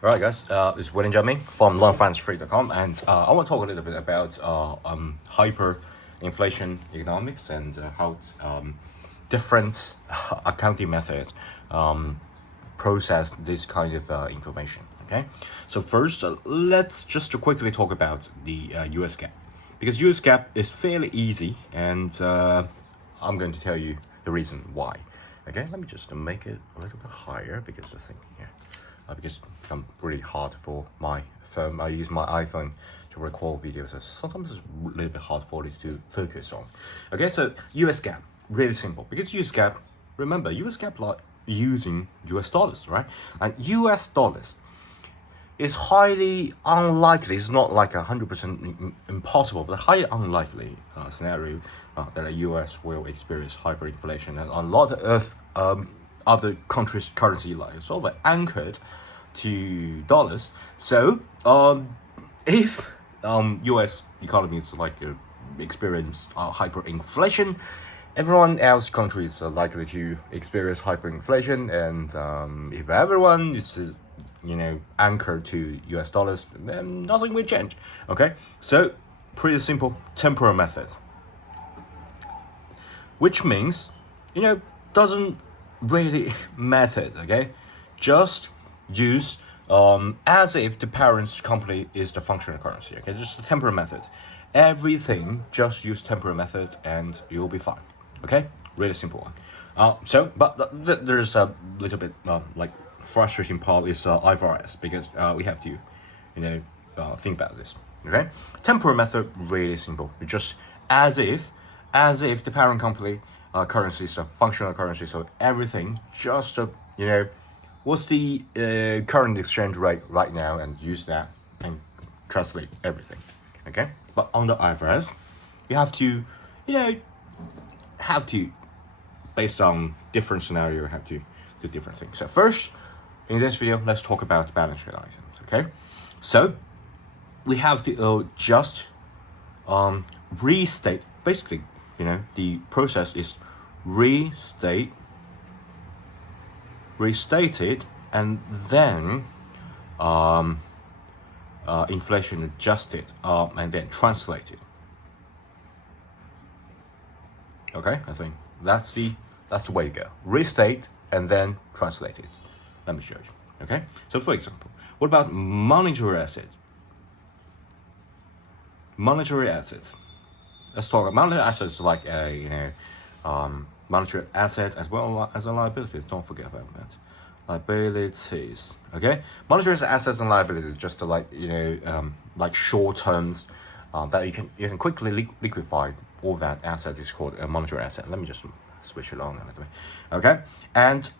Alright guys, it's William Jiaming from LearnFrenchFree.com, and I want to talk a little bit about hyperinflation economics and how different accounting methods process this kind of information. Okay, so first let's just quickly talk about the US GAAP, because US GAAP is fairly easy, and I'm going to tell you the reason why. Okay, let me just make it a little bit higher because I think because I'm really hard for my phone. I use my iPhone to record videos, so sometimes it's a little bit hard for it to focus on. Okay, so US GAAP, really simple, because US GAAP, remember, US GAAP like using US dollars, right? And US dollars is highly unlikely. It's not like 100% impossible, but a highly unlikely scenario that the US will experience hyperinflation, and a lot of other countries' currency like sort of anchored to dollars. So if US economy is like experience hyperinflation, everyone else countries are likely to experience hyperinflation, and if everyone is anchored to US dollars, then nothing will change. Okay, so pretty simple temporal method, which means doesn't really matter. Okay, just use as if the parent company is the functional currency. Okay, just the temporal method. Everything just use temporal method and you'll be fine. Okay, really simple one. But there's a little bit like frustrating part is IFRS, because we have to think about this. Okay, temporal method really simple. It's just as if the parent company currency is a functional currency, so everything just what's the current exchange rate right now, and use that and translate everything. Okay, but on the IFRS, you have to based on different scenario, have to do different things. So first, in this video, let's talk about balance sheet items. Okay, so we have to just restate. Basically, the process is restated, and then inflation adjusted, and then translated. Okay, I think that's the way to go. Restate and then translate it. Let me show you. Okay, so for example, what about monetary assets? Monetary assets. Let's talk about monetary assets like monetary assets as well as liabilities. Don't forget about that. Liabilities. Okay, monetary assets and liabilities just like like short terms that you can quickly liquefy. All that asset is called a monetary asset. Let me just switch it on a little bit. Okay, and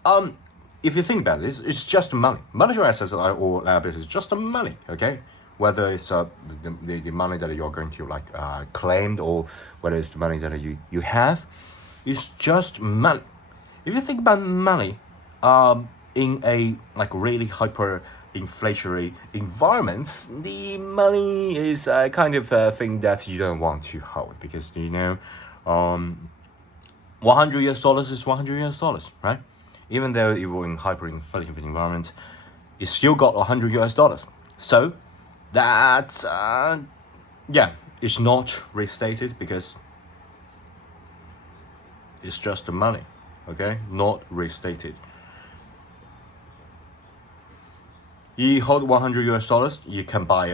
if you think about it, it's just money. Monetary assets or liabilities is just money. Okay, whether it's the money that you're going to claimed, or whether it's the money that you have, it's just money. If you think about money in a really hyperinflationary environment, the money is a kind of thing that you don't want to hold, because $100 is $100, right? Even though you're in hyperinflationary environment, you still got $100. So that's it's not restated because it's just the money. Okay, not restated. You hold $100, you can buy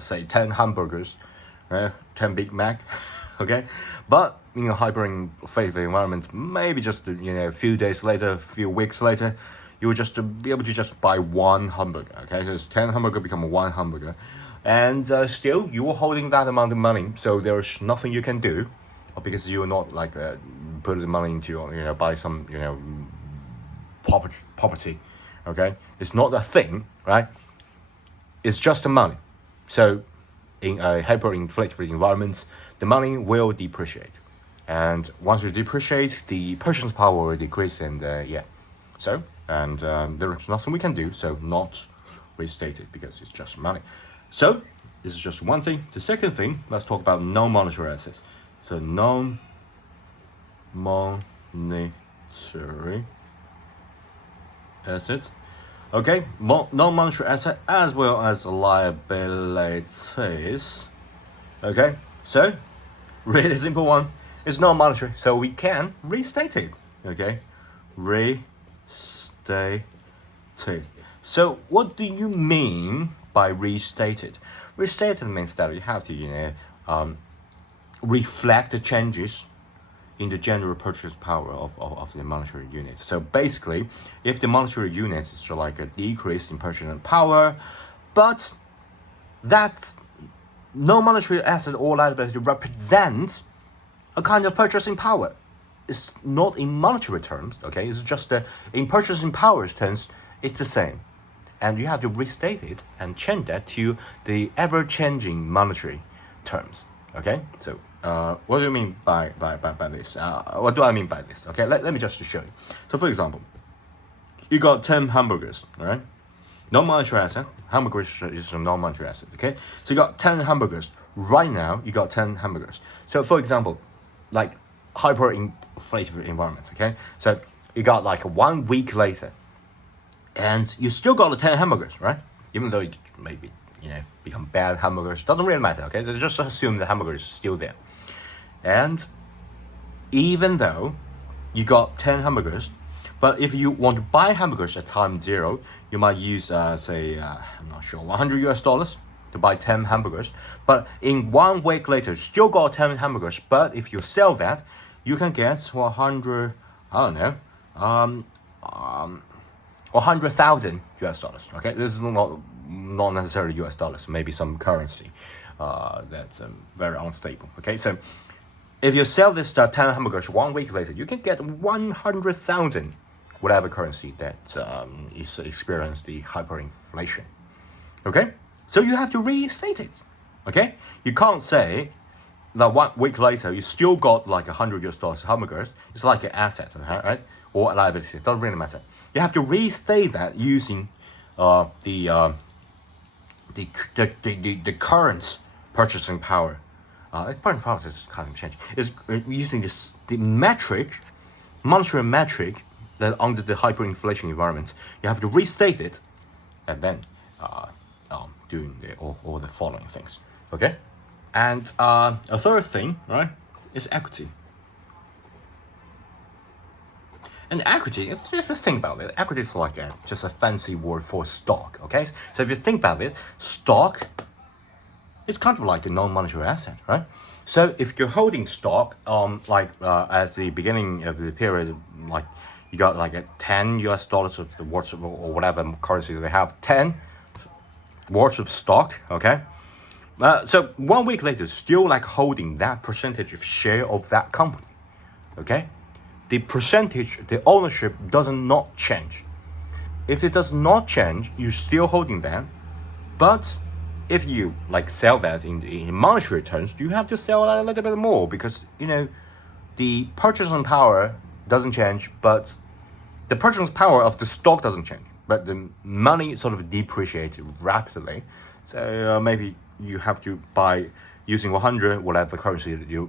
say 10 hamburgers, 10 Big Mac. Okay, but in a hyperinflationary environment, maybe just a few days later, a few weeks later, you will just be able to just buy one hamburger. Okay, because 10 hamburger become one hamburger, and still you are holding that amount of money, so there's nothing you can do, because you are not put the money into buy some property. Okay, it's not a thing, right? It's just the money. So in a hyperinflationary environment, the money will depreciate, and once you depreciate, the purchasing power will decrease, and so there's nothing we can do, so not restated because it's just money. So this is just one thing. The second thing, let's talk about non-monetary assets. So non-monetary assets. Okay, non-monetary asset as well as liabilities. Okay, so really simple one. It's non-monetary, so we can restate it. Okay, restate it. So what do you mean by restated? Restated means that you have to, reflect the changes in the general purchase power of the monetary unit. So basically, if the monetary unit is like a decrease in purchasing power, but that no monetary asset or liability represents a kind of purchasing power. It's not in monetary terms, okay? It's just in purchasing power terms, it's the same. And you have to restate it and change that to the ever-changing monetary terms, okay? So what do you mean by this? What do I mean by this? Okay, let me just show you. So for example, you got 10 hamburgers, all right? Non-monetary asset. Hamburgers is a non-monetary asset, okay? So you got 10 hamburgers. Right now, you got 10 hamburgers. So for example, like hyperinflated environment, okay? So you got like 1 week later, and you still got the 10 hamburgers, right? Even though it maybe, become bad hamburgers, doesn't really matter, okay? So just assume the hamburger is still there. And even though you got 10 hamburgers, but if you want to buy hamburgers at time 0, you might use, say, I'm not sure, $100 to buy 10 hamburgers. But in 1 week later, still got 10 hamburgers. But if you sell that, you can get $100,000, okay? This is not necessarily US dollars, maybe some currency that's very unstable, okay? So if you sell this 10 hamburgers 1 week later, you can get 100,000, whatever currency that is experienced the hyperinflation, okay? So you have to restate it, okay? You can't say that 1 week later you still got like $100 hamburgers. It's like an asset, right? Or a liability. It doesn't really matter. You have to restate that using the current purchasing power. Purchasing power is kind of change. Is using the monetary metric that under the hyperinflation environment. You have to restate it, and then doing all the following things. Okay, and a third thing, right, is equity. And equity, it's just think about it. Equity is like just a fancy word for stock, okay? So if you think about it, stock is kind of like a non-monetary asset, right? So if you're holding stock, at the beginning of the period, like you got like a $10 of the worth of, or whatever currency they have, 10 worth of stock, okay? So 1 week later, still like holding that percentage of share of that company, okay? The percentage, the ownership does not change. If it does not change, you're still holding that. But if you like sell that in monetary terms, you have to sell a little bit more because the purchasing power doesn't change, but the purchasing power of the stock doesn't change. But the money sort of depreciates rapidly. So maybe you have to buy using 100, whatever currency you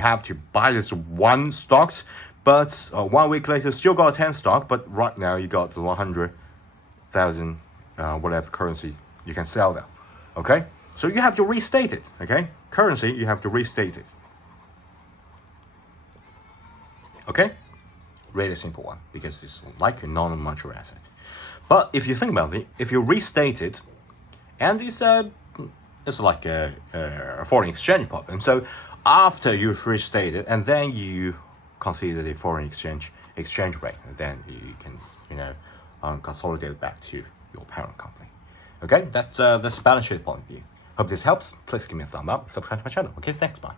have to buy this one stocks, but 1 week later still got 10 stock, but right now you got the 100,000 whatever currency you can sell them, okay? So you have to restate it, okay? Currency, you have to restate it, okay? Really simple one, because it's like a non-monetary asset. But if you think about it, if you restate it, and it's like a foreign exchange problem. So after you've restated and then you consider the foreign exchange rate, then you can consolidate it back to your parent company. Okay, that's balance sheet point of view. Hope this helps. Please give me a thumb up, subscribe to my channel. Okay, thanks, bye.